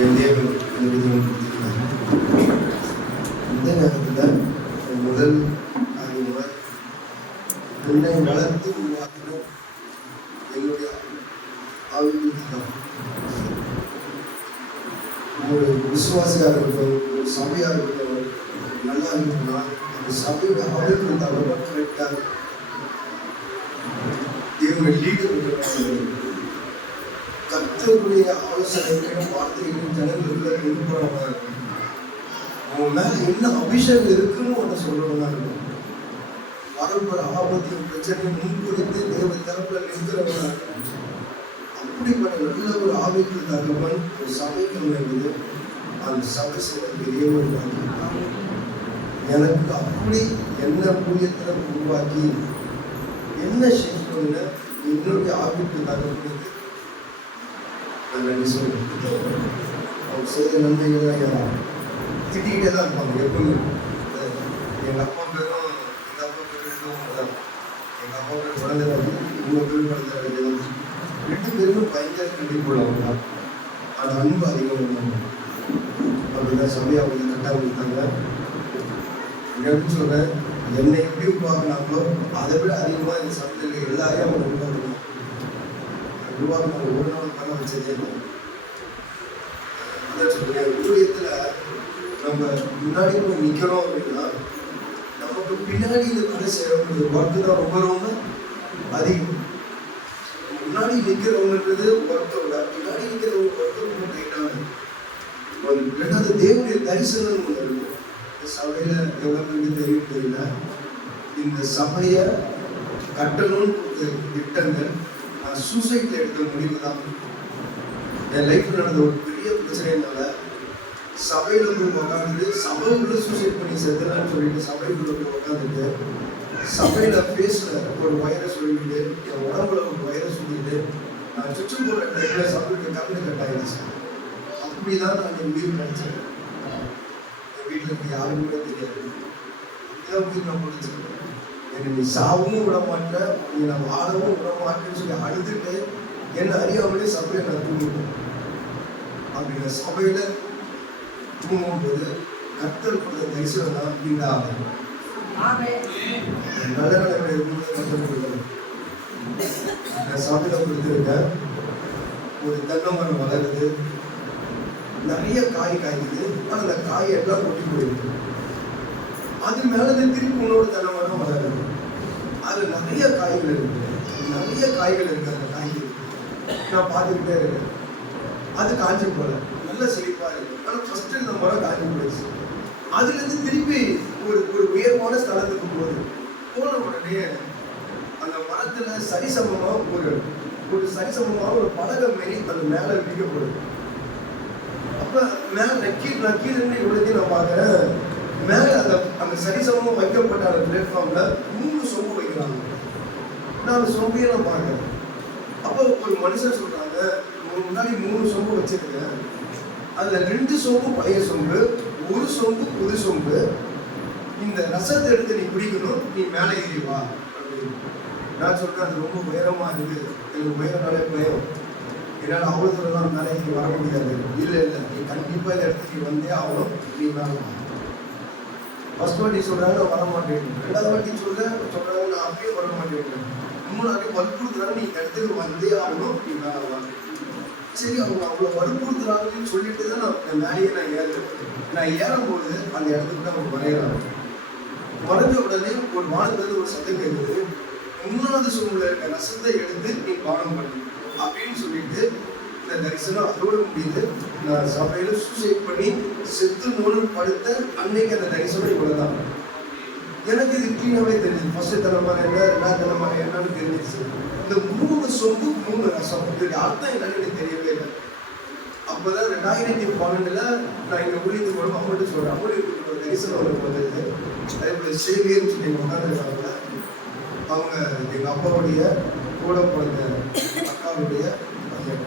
என் தேவன் இந்த நேரத்தில் முதல் அறிமுகம் என்னை வளர்த்து உருவாக்கின என்னுடைய ஆவிதான். ஒரு விசுவாசியாக இருக்கட்டும், ஒரு சபையாக இருக்கட்டும், நல்லா இருக்குன்னா அந்த சபையோட ஆவிக்கு தவிர கரெக்டாக தேவனை லீடு இருக்கிறாங்க. கர்த்தருடைய ஆலோசனைகளையும் வார்த்தைகளையும் ஜனங்களுக்கு எதிர்பார்ப்பா இருக்கும். அவன் மேல என்ன அபிஷேகம் இருக்குன்னு ஒன்று சொல்லணும்னா இருக்கும். வரப்போற ஆபத்தையும் பிரச்சனையும் முன்குறித்து தேவ தரப்புல நிற்கிறவனா இருக்கும். அப்படிப்பட்ட நல்ல ஒரு ஆவிக்கு தகவல் ஒரு சபைக்கு அமைவது அந்த சபை பெரிய ஒரு எனக்கு அப்படி என்ன ஊழியத்தில் உருவாக்கி என்ன செய்யணும்னு என்னுடைய ஆவிக்கு தகவலுக்கு நான் நன்றி சொல்லுவேன். அவங்க செய்த நன்மைகள் தான் திட்டிகிட்டே தான் இருப்பாங்க எப்பவுமே. எங்கள் அப்பா பேரும் எங்கள் அப்பா பேரும் தான். எங்கள் அப்பா பேர் குழந்தைராஜ், இவங்க பேர் குழந்தைராஜ். ரெண்டு பேருமே பயங்கர கண்டிப்புள்ளவங்க தான். ஆனால் அன்பு அதிகம் இருந்தாங்க. அப்படிதான் சபையை அவங்க கரெக்டாக கொடுத்தாங்க. எப்படி சொல்கிறேன், என்னை எப்படி உருவாக்குனாங்களோ அதை விட அதிகமாக இந்த சபையில் எல்லாரையும் அவங்க உருவாக்கணும். உருவாக்குனாங்க ஒரு நாள் பண்ண வச்சதே இல்லை. அதான் சொல்கிறேன், ஊழியத்தில் நம்ம முன்னாடி போய் நிற்கிறோம் அப்படின்னா நமக்கு பின்னாடி இந்த வேலை செய்யக்கூடிய ஒர்க்கு தான் ரொம்ப ரொம்ப அதிகம். முன்னாடி நிற்கிறவங்கன்றது ஒர்க்கை விட பின்னாடி நிற்கிறவங்க ஒர்க்கு ரொம்ப டைட்டான. ரெண்டாவது தேவனுடைய தரிசனம் ஒன்று இருக்கும். இந்த சபையில் எவ்வளோ பேருக்கு தெரியும் தெரியல. இந்த சபையை கட்டணும்னு கொடுத்த திட்டங்கள் நான் சூசைட்டில் எடுத்த முடிவு தான். என் லைஃப்பில் நடந்த ஒரு பெரிய பிரச்சனைனால சபையில் போய் உட்காந்துட்டு சபைக்குள்ளே சூசைட் பண்ணி செத்துலான்னு சொல்லிட்டு சபைக்குள்ளே போய் உட்காந்துட்டு சபையில் ஃபேஸில் ஒரு வைரஸ் சொல்லிட்டு என் உடம்புல ஒரு வைரஸ் சொல்லிட்டு நான் சுற்று போகிற டைமில் சபைக்கு கரண்ட் கட் ஆகிடுச்சு. அப்படி தான் நான் என் உயிர் நினச்சேன். என் வீட்டில் இருக்க யாருமே கூட தெரியாது. இதான் உயிர் நான் முடிச்சிருக்கேன். என்னை நீ சாவும் விட மாட்டேன், நீ நான் வாழவும் விட மாட்டேன்னு சொல்லி அழுதுட்டு என்னை அறியாமலே சபையை நான் தூங்கிட்டேன். அப்படிங்கிற சபையில் தூங்கும்போது கர்த்தர் கொடுத்த தரிசனம் தான் இந்த ஆகும். நல்ல நிலைமையில இருக்கும்போது கர்த்தர் கொடுக்கணும். சபையில் கொடுத்துருக்க ஒரு தென்னை மரம் வளருது, நிறைய காய் காய்க்குது. ஆனால் அந்த காயை எல்லாம் கொட்டி போயிருக்கு. அது மேலே திருப்பி உன்னோட தென்னை மரம் வளருது. அதில் நிறைய காய்கள் இருக்கு, நிறைய காய்கள் இருக்கு. அந்த காய்கள் நான் பார்த்துக்கிட்டே இருக்கேன். அது காஞ்சி போல நல்ல செழிப்பாக இருக்கு. ஆனால் ஃபர்ஸ்ட் இந்த மரம் காஞ்சி போயிடுச்சு. அதுலேருந்து திருப்பி ஒரு உயர்வான ஸ்தலத்துக்கு போன உடனே அந்த மரத்தில் சரிசமமாக ஒரு சரிசமமாக ஒரு பலகை மாரி அந்த மேலே விதிக்கப்படுது. அப்போ மேலே கீழே இவ்வளோத்தையும் நான் பார்க்குறேன். மேலே அந்த சரிசமமாக வைக்கப்பட்ட அந்த பிளாட்ஃபார்மில் 3 சொம்பு வைக்கிறாங்க. நான் அந்த சொம்பையை நான் பார்க்குறேன். அப்போ ஒரு மனுஷன் சொல்கிறாங்க, முன்னாடி 3 சொம்பு வச்சிருக்கேன், அதில் 2 சொம்பு பழைய சொம்பு, 1 சொம்பு புது சொம்பு. இந்த ரசத்தை எடுத்து நீ குடிக்கணும், நீ மேலே ஏறி வா அப்படின்னு. நான் சொல்கிறேன், அது ரொம்ப உயரமாக இருக்குது, எனக்கு உயரனாலே பயம், என்னால் அவ்வளோ தூரம் மேலே ஏறி வர முடியாது. இல்லை நீ கண்டிப்பாக இதை எடுத்து நீ வந்தே ஆகணும், நீ மேலே வா. ஃபர்ஸ்ட் வாட்டி சொல்கிறாங்க, நான் வர மாட்டேன். 2வது வாட்டி சொல்கிறாங்க, நான் அப்பயே வர மாட்டேன். 3வது வாட்டி வற்புறுத்துறாங்க, நீ இந்த இடத்துக்கு வந்தே ஆகணும், நீ மேலே வா. சரி, அவங்க அவ்வளோ வற்புறுத்துறாங்கன்னு சொல்லிட்டு தான் நான் மேலேயே நான் ஏறும்போது அந்த இடத்துக்கு அவங்க வரைகிறாங்க. வரைஞ்ச உடனே ஒரு வானத்துலேருந்து ஒரு சத்தம் கேட்குது, 3வது சொம்பில் இருக்க ரசத்தை எடுத்து நீ பானம் பண்ணு அப்படின்னு சொல்லிட்டு இந்த தரிசனம் அதோடு முடியுது. நான் சபையில் சூசைட் பண்ணி செத்து நோன்னு படுத்த அன்னைக்கு அந்த தரிசனம் இவ்வளோதான். எனக்கு இது கிளீனாகவே தெரிஞ்சுது. ஃபர்ஸ்ட் தலைமுறை என்ன, 2வது தலைமுறை என்னன்னு தெரிஞ்சிச்சு. இந்த 3 சொம்பு 3 ரசம், இது அர்த்தம் என்னன்னு எனக்கு தெரியவே இல்லை. அப்போதான் 2012 நான் இங்கே ஊழியத்துக்கு வரும் அமௌண்ட்டு சொல்கிறேன். அமௌண்ட் ஒரு தரிசனம் அவங்களுக்கு வந்தது. அதே போல் சேவியர்னு சொல்லி உட்காந்துருக்காங்க. அவங்க எங்கள் அப்பாவுடைய கூட பிறந்த அக்காவுடைய பையன்.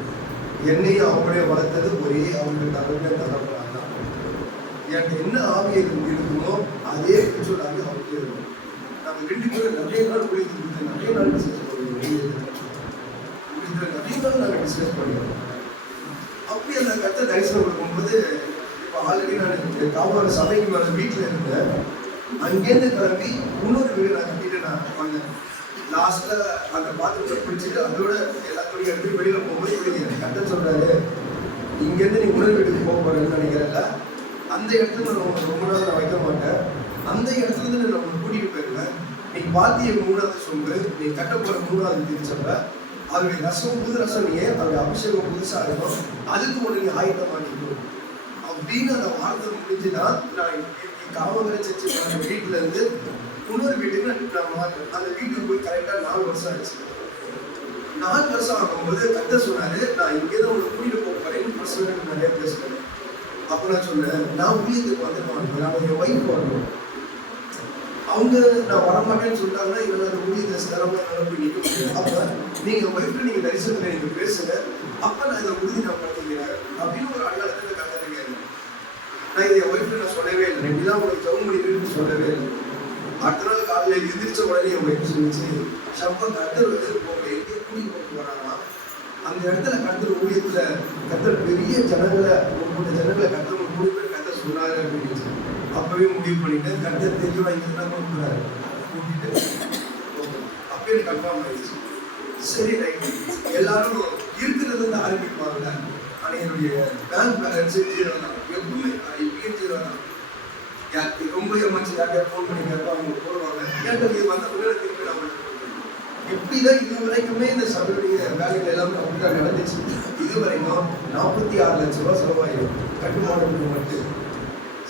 என்னையும் அவங்களே வளர்த்தது ஒரே அவங்களுக்கு தரப்படுறாங்க. எனக்கு என்ன ஆவியை இருக்குமோ அதே பிரிச்சுவல் ஆகி அவங்களே இருக்கும். நாங்கள் 2 பேரும் நிறைய நாள் ஊழியத்துக்கு கொடுத்து நிறைய நாள் டிஸ்கஸ் பண்ணுவோம். நிறைய நாள் நாங்கள் டிஸ்கஸ் பண்ணுவோம். அப்படி அந்த கருத்தை தரிசனம் கொடுக்கும் இருக்கும்போது இப்போ ஆல்ரெடி நான் காவலோட சபைக்கு மேலே வீட்டில் இருந்தேன். அங்கேருந்து கிளம்பி இன்னொரு வீடு நான் கட்டிட்டு நான் வந்தேன். லாஸ்ட்டில் அந்த பாத்திரத்தை பிடிச்சிட்டு அதோட எல்லா துணியும் எடுத்து வெளியில் போகும்போது இப்படி கட்ட சொல்கிறாரு, இங்கேருந்து நீ உணவு வீட்டுக்கு போக போகிறேன்னு நினைக்கிறல, அந்த இடத்துல நான் ரொம்ப நாள் நான் வைக்க மாட்டேன். அந்த இடத்துல இருந்து நான் உன்னை கூட்டிகிட்டு போயிருவேன். நீ பாத்திய 3வது சொம்பு, நீ கட்ட போகிற 3வது திருச்சப்ப அவருடைய ரசம் புது ரசம் நீ அவருடைய அபிஷேகம் புதுசாக இருக்கும், அதுக்கு ஒன்று நீ ஆயத்தமாக்கிக்கணும் அப்படின்னு அந்த வார்த்தை முடிஞ்சுதான் நான் காவகரை சர்ச்சை வீட்டில் இருந்து இன்னொரு வீட்டுக்கு நான் மாறேன். அந்த வீட்டுக்கு போய் கரெக்டாக 4 வருஷம் ஆயிடுச்சு. 4 வருஷம் ஆகும்போது கத்த சொன்னாரு, நான் இங்கேதான் உங்களை கூட்டிட்டு போக போறேன்னு பர்சனல் நிறைய பேசுறேன். அப்போ நான் சொன்னேன், நான் ஊழியத்துக்கு வந்துட்டு நான் என் ஒய்ஃப் வரணும். அவங்க நான் வரமாட்டேன்னு சொல்லிட்டாங்கன்னா இவங்க அந்த ஊழியத்தை சிறப்பாக என்னால் போய் நிற்க முடியும். அப்போ நீங்கள் ஒய்ஃப்ட்டு நீங்கள் தரிசனத்தில் நீங்கள் பேசுங்க, அப்போ நான் இதை உறுதி நான் பண்ணிக்கிறேன் அப்படின்னு ஒரு அடையாளத்தில் கற்றுருக்கேன். நான் இதை என் ஒய்ஃப்ட்டு நான் சொல்லவே இல்லை. 2 நாள் உங்களுக்கு ஜவுன் பண்ணிட்டு சொல்லவே இல்லை. அடுத்த நாள் காலையில் எந்திரிச்ச உடனே என் ஒய்ஃப் சொல்லிச்சு, ஷப்பா கத்தர் உங்களை எங்கே கூடி போட்டு வராங்கன்னா அந்த இடத்துல கத்தர் ஊழியத்தில் கத்தர் பெரிய ஜனங்களை 3 ஜனங்களை கத்தர் 3 பேர் கத்தர் சொன்னாரு அப்படின்னு அப்பவே முடிவு பண்ணிட்டு கத்தர் தெரிய வாங்கிட்டு கொடுக்குறாரு கூட்டிட்டு அப்பவே எனக்கு கன்ஃபார்ம் ஆயிடுச்சு. சரி ரைட், எல்லாரும் இருக்கிறது வந்து ஆரம்பிப்பாங்க. ஆனால் என்னுடைய பேங்க் பேலன்ஸ் 0 தான், எப்பவுமே இப்பயும் 0 தான். ரொம்ப எமர்ஜென்சி யார்கிட்ட ஃபோன் பண்ணி கேட்பா, அவங்க போடுவாங்க. ஏன்டா இது வந்த உடனே திருப்பி நான் இப்படிதான் இது வரைக்குமே இந்த சபையுடைய வேலைகள் எல்லாமே அப்படிதான் நடந்துச்சு. இது வரைக்கும் 46 லட்சம் ரூபா செலவாயிடும் கட்டுமானத்துக்கு மட்டும்.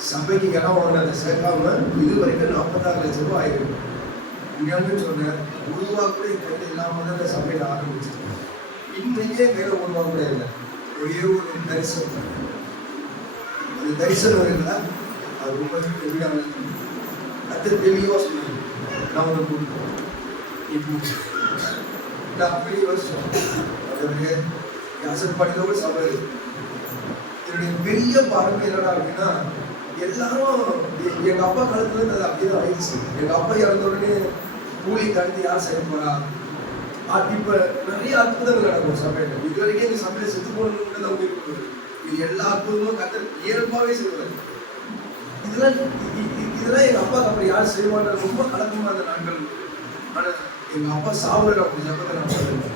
சபைக்கு இடம் வாங்கினதை சேர்க்காம இது வரைக்கும் 46 லட்சம் ரூபா ஆயிடும். உண்மையானு சொன்னேன், 1 ரூபா கூட கையில் இல்லாமல் தான் இந்த சபையில் ஆரம்பிச்சு. இன்றைக்கே கையில் 1 ரூபா கூட இல்லை. ஒரே ஒரு தரிசனம், அந்த தரிசனம் இருக்குல்ல, அது ரொம்ப தெளிவாக அது தெளிவாக சொன்னாங்க. நான் உனக்கு கொடுப்போம் இப்போ அப்படி வருஷம் அதோடைய யாசப்பாடியோட சபை. என்னுடைய பெரிய பார்வை என்னடா அப்படின்னா, எல்லாரும் எங்கள் அப்பா காலத்துல இருந்து அது அப்படியே தான் ஆயிடுச்சு. எங்கள் அப்பா இறந்த உடனே கூலி தடுத்து யார் செய்ய போறா, இப்போ நிறைய அற்புதங்கள் நடக்கும் சபையில். இது வரைக்கும் எங்கள் சபையில் செத்து போகணுன்னு தான் இருக்குது. இது எல்லா அற்புதமும் கத்தர் இயல்பாகவே செய்வார். இதெல்லாம் எங்கள் அப்பாவுக்கு அப்படி யாரும் செய்வாங்க, ரொம்ப கலக்கமான நாட்கள். ஆனால் எங்கள் அப்பா சாவுற அப்படி ஜபத்தை நான் சொல்லுவேன்.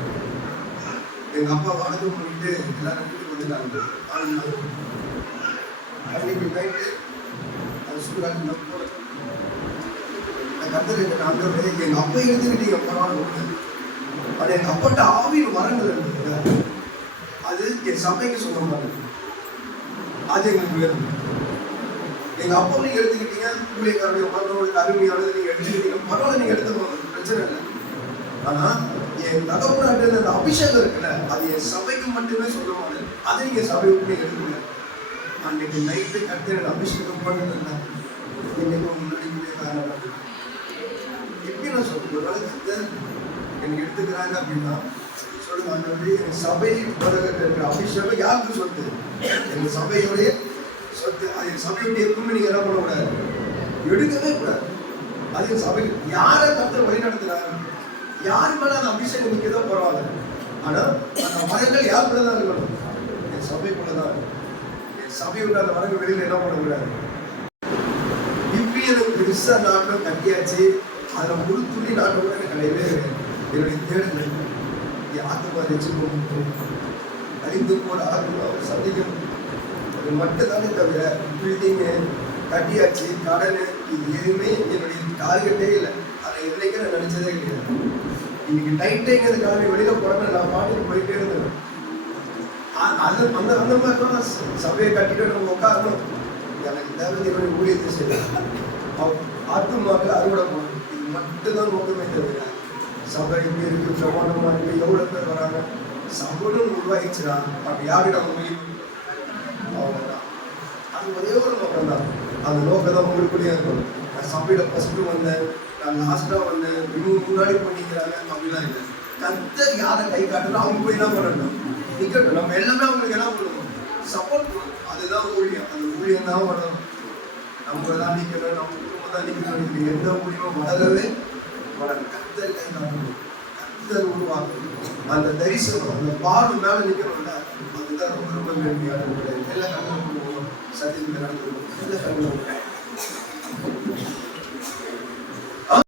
எங்கள் அப்பா வணக்கம் பண்ணிட்டு எல்லாரும் வீட்டுக்கு வந்துட்டாங்க. அன்னைக்கு நைட்டு அது சூடாக கத்தர் எங்கள் அப்பா எழுந்துக்கிட்டு பரவாயில்ல. அது எங்கள் அப்பாட்ட ஆவியின் வரங்கள் இருந்தது, அது என் சபைக்கு சொந்தமாக அது எங்களுக்கு வேணும். எங்கள் அப்பா நீங்கள் எடுத்துக்கிட்டீங்க, ஊழியக்காரனுடைய மரணங்களுக்கு அருமையானது நீங்கள் எடுத்துக்கிட்டீங்க, பரவாயில்ல, நீங்கள் எடுத்துக்கோங்க, பிரச்சனை இல்லை. ஆனால் என் தகப்பனாட்டு அந்த அபிஷேகம் இருக்குல்ல, அது என் சபைக்கு மட்டுமே சொந்தமானது. அதை நீங்கள் சபை விட்டு நீங்கள் எடுத்துக்கல. அன்னைக்கு நைட்டு கத்தர் அபிஷேகம் பண்ணிருந்தேன். இன்னைக்கு முன்னாடி ஊழியக்காரன் எப்படி நான் சொல்லுவேன், ஒரு நாளைக்கு கத்தர் எனக்கு எடுத்துக்கிறாங்க அப்படின்னா சொல்லுவாங்க, என் சபை இருக்கிற அபிஷேகம் யாருக்கு சொத்து? எங்கள் சபையோடைய சொத்து. அது என் சபையுடைய எப்பவுமே நீங்கள் என்ன பண்ணக்கூடாது, எடுக்கவே கூடாது. அது என் சபை யாரை கத்தர் வழி நடத்துறாங்க, யாரு மேல அந்த அபிஷேகம் நிற்கதோ பரவாயில்ல. ஆனால் அந்த மரங்கள் யார் கூட தான் இருக்கணும், என் சபைக்குள்ள தான். என் சபையுள்ள அந்த மரங்கள் வெளியில் என்ன பண்ணக்கூடாது. இப்படி எனக்கு பெருசா நாட்டம் கட்டியாச்சு. அதில் முழு துணி நாட்டம் கூட எனக்கு கிடையவே என்னுடைய தேடல் ஆத்மா வச்சுக்கணும், அறிந்து போற ஆத்மா சந்திக்கணும். அது மட்டும்தானே தவிர பில்டிங்கு கட்டியாச்சு, கடன், இது எதுவுமே என்னுடைய டார்கெட்டே இல்லை. அதை என்னைக்கு நான் நினைச்சதே கிடையாது. இன்னைக்கு நைட்டே எங்கேருந்து கிளம்பி வெளியில போறேன்னு நான் பாட்டுக்கு போயிட்டே இருந்தேன். அது அந்த அந்த மாதிரி தான் சபையை கட்டிட்டு நம்ம உட்காரணும். எனக்கு தேவை என்னுடைய ஊழியத்தை செய்யலாம், ஆத்மாக்கள் அறுவடை போகணும். இது மட்டும்தான் நோக்கமே தவிர சபை எப்படி இருக்கு, பிரமாண்டமா இருக்கு, எவ்வளவு பேர் வராங்க, சபையும் உருவாகிச்சுனா அப்படி யாருக்கிட்ட முடியும், அவ்வளோதான். அது ஒரே ஒரு நோக்கம் தான். அந்த நோக்கம் தான் உங்களுக்குள்ளேயே இருக்கும். நான் சபையில ஃபர்ஸ்ட்டு வந்தேன், நான் லாஸ்டா வந்தேன், இன்னும் முன்னாடி பண்ணிக்கிறாங்க அப்படிலாம் இல்லை. கத்தர் யாரை கை காட்டுறோம் அவங்க போய் என்ன பண்ணணும், நிற்கட்டும். நம்ம எல்லாமே அவங்களுக்கு என்ன பண்ணணும், சப்போர்ட் பண்ணணும். அதுதான் ஊழியம். அந்த ஊழியம் தான் வரணும். நம்ம தான் நிற்கணும், நம்ம குடும்பம் தான் நிற்கணும். எந்த ஊழியமும் வளரவே வளர கத்தர் கை காட்டணும், கத்தர் உருவாக்கணும். அந்த தரிசனம் அந்த பார்வை மேலே நிற்கணும்ல, அதுதான் ரொம்ப ரொம்ப வேண்டியான எல்லாம் கத்தர் எல்லாத்தையும் இந்த நேரத்தில் நல்ல கருணை